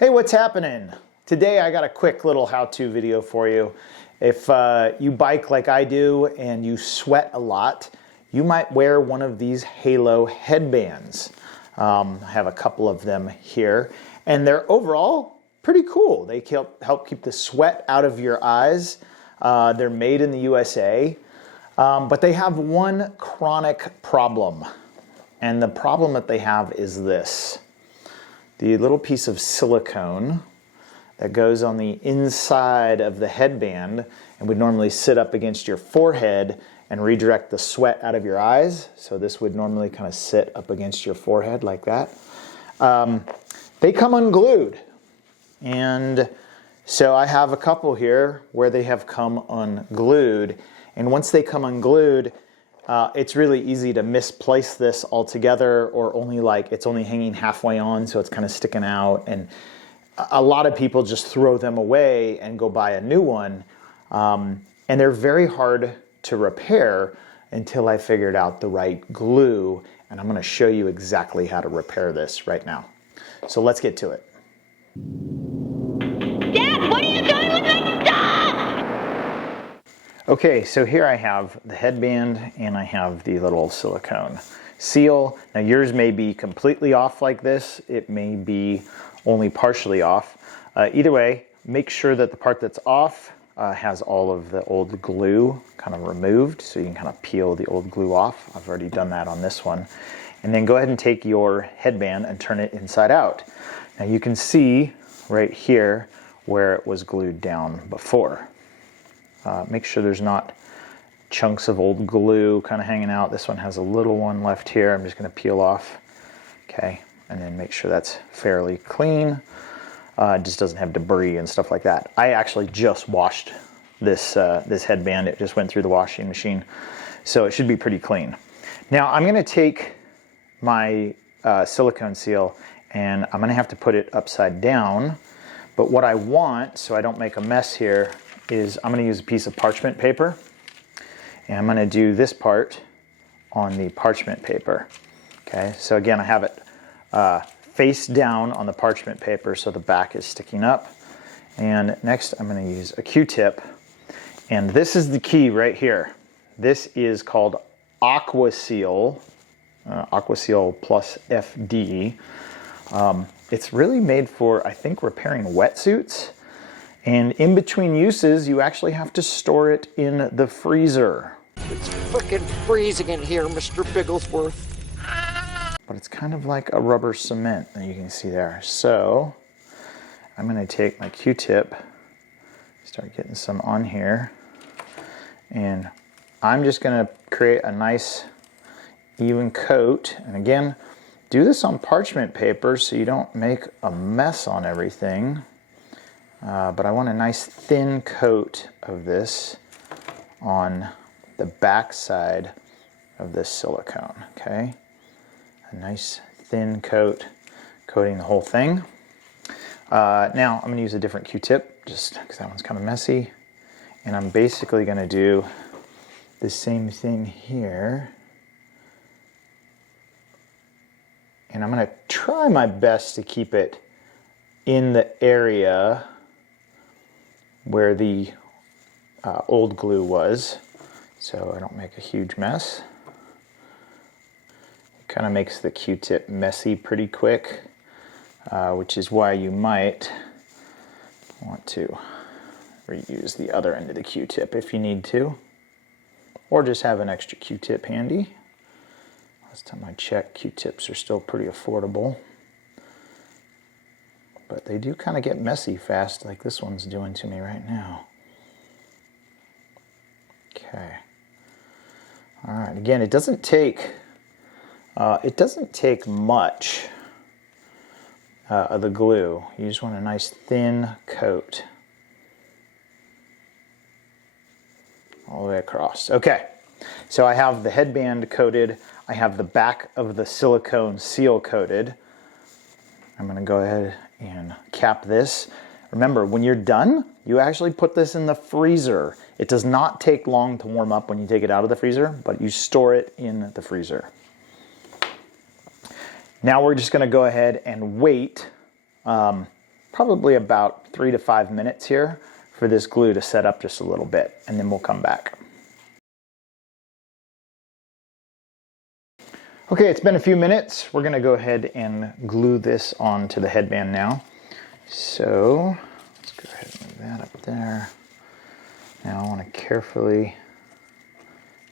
Hey, what's happening? Today I got a quick little how-to video for you. If you bike like I do and you sweat a lot, you might wear one of these Halo headbands. I have a couple of them here, and they're overall pretty cool. They help keep the sweat out of your eyes. They're made in the USA, but they have one chronic problem. And the problem that they have is this. The little piece of silicone that goes on the inside of the headband and would normally sit up against your forehead and redirect the sweat out of your eyes. So this would normally kind of sit up against your forehead like that. They come unglued. And so I have a couple here where they have come unglued. And once they come unglued, it's really easy to misplace this altogether, or it's only hanging halfway on, so it's kind of sticking out. And a lot of people just throw them away and go buy a new one. And they're very hard to repair until I figured out the right glue. And I'm going to show you exactly how to repair this right now. So let's get to it. Dad, what are you doing with my stuff? Okay, so here I have the headband and I have the little silicone seal. Now yours may be completely off like this. It may be only partially off. Either way, make sure that the part that's off has all of the old glue kind of removed, so you can kind of peel the old glue off. I've already done that on this one. And then go ahead and take your headband and turn it inside out. Now you can see right here where it was glued down before. Make sure there's not chunks of old glue kind of hanging out. This one has a little one left here. I'm just going to peel off. Okay, and then make sure that's fairly clean. It just doesn't have debris and stuff like that. I actually just washed this headband. It just went through the washing machine, so it should be pretty clean. Now I'm going to take my silicone seal and I'm going to have to put it upside down. But what I want, so I don't make a mess here, is I'm going to use a piece of parchment paper, and I'm going to do this part on the parchment paper. Okay, so again, I have it face down on the parchment paper so the back is sticking up. And next I'm going to use a Q-tip, and this is the key right here. This is called aquaseal+fd. It's really made for, I think, repairing wetsuits. And in between uses, you actually have to store it in the freezer. It's frickin' freezing in here, Mr. Bigglesworth. But it's kind of like a rubber cement that you can see there. So I'm going to take my Q-tip, start getting some on here, and I'm just going to create a nice even coat. And again, do this on parchment paper so you don't make a mess on everything. But I want a nice thin coat of this on the back side of this silicone, okay? A nice thin coat coating the whole thing. Now I'm going to use a different Q-tip just because that one's kind of messy. And I'm basically going to do the same thing here. And I'm going to try my best to keep it in the area where the old glue was, so I don't make a huge mess. It kind of makes the Q-tip messy pretty quick, which is why you might want to reuse the other end of the Q-tip if you need to, or just have an extra Q-tip handy. Last time I checked, Q-tips are still pretty affordable. But they do kind of get messy fast, like this one's doing to me right now. Okay. All right. Again, it doesn't take much of the glue. You just want a nice thin coat all the way across. Okay. So I have the headband coated. I have the back of the silicone seal coated. I'm going to go ahead and cap this. Remember, when you're done, you actually put this in the freezer. It does not take long to warm up when you take it out of the freezer, but you store it in the freezer. Now we're just going to go ahead and wait probably about 3 to 5 minutes here for this glue to set up just a little bit, and then we'll come back. Okay, it's been a few minutes. We're gonna go ahead and glue this onto the headband now. So let's go ahead and move that up there. Now I want to carefully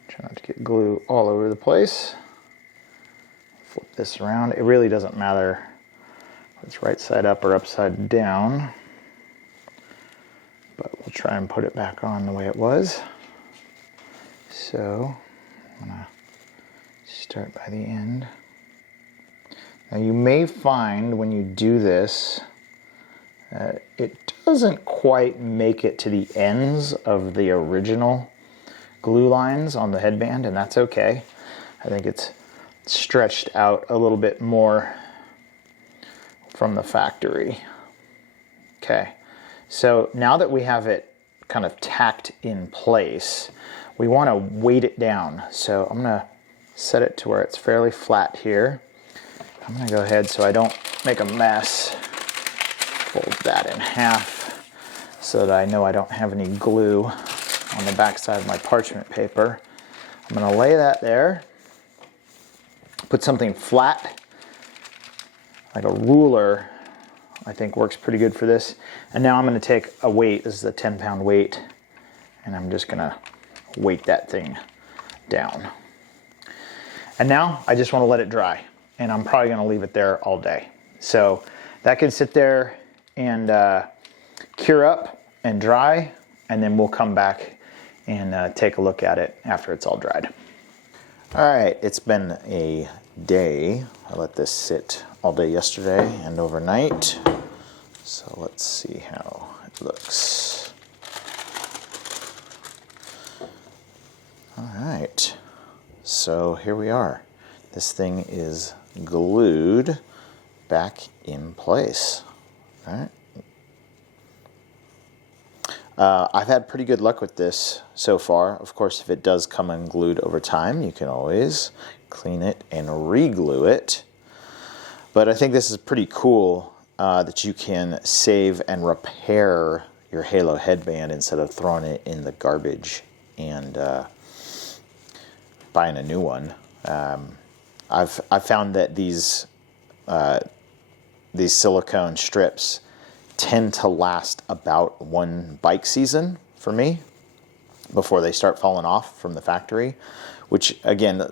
try not to get glue all over the place. Flip this around. It really doesn't matter if it's right side up or upside down, but we'll try and put it back on the way it was. So I'm gonna start by the end. Now you may find when you do this, it doesn't quite make it to the ends of the original glue lines on the headband, and that's okay. I think it's stretched out a little bit more from the factory. Okay, so now that we have it kind of tacked in place, we want to weight it down. So I'm going to set it to where it's fairly flat here. I'm going to go ahead so I don't make a mess. Fold that in half so that I know I don't have any glue on the back side of my parchment paper. I'm going to lay that there. Put something flat, like a ruler, I think works pretty good for this. And now I'm going to take a weight. This is a 10-pound weight, and I'm just going to weight that thing down. And now I just want to let it dry, and I'm probably going to leave it there all day. So that can sit there and cure up and dry, and then we'll come back and take a look at it after it's all dried. All right, it's been a day. I let this sit all day yesterday and overnight. So let's see how it looks. All right, so here we are. This thing is glued back in place. All right. I've had pretty good luck with this so far. Of course, if it does come unglued over time, you can always clean it and re-glue it. But I think this is pretty cool that you can save and repair your Halo headband instead of throwing it in the garbage and buying a new one. I've found that these silicone strips tend to last about one bike season for me before they start falling off from the factory, which again,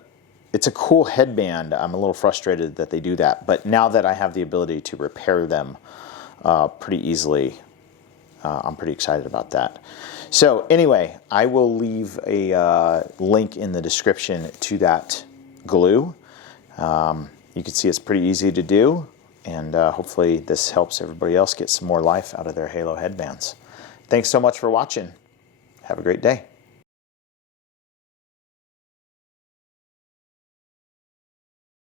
it's a cool headband. I'm a little frustrated that they do that, but now that I have the ability to repair them pretty easily, I'm pretty excited about that. So anyway, I will leave a link in the description to that glue. You can see it's pretty easy to do. And hopefully this helps everybody else get some more life out of their Halo headbands. Thanks so much for watching. Have a great day.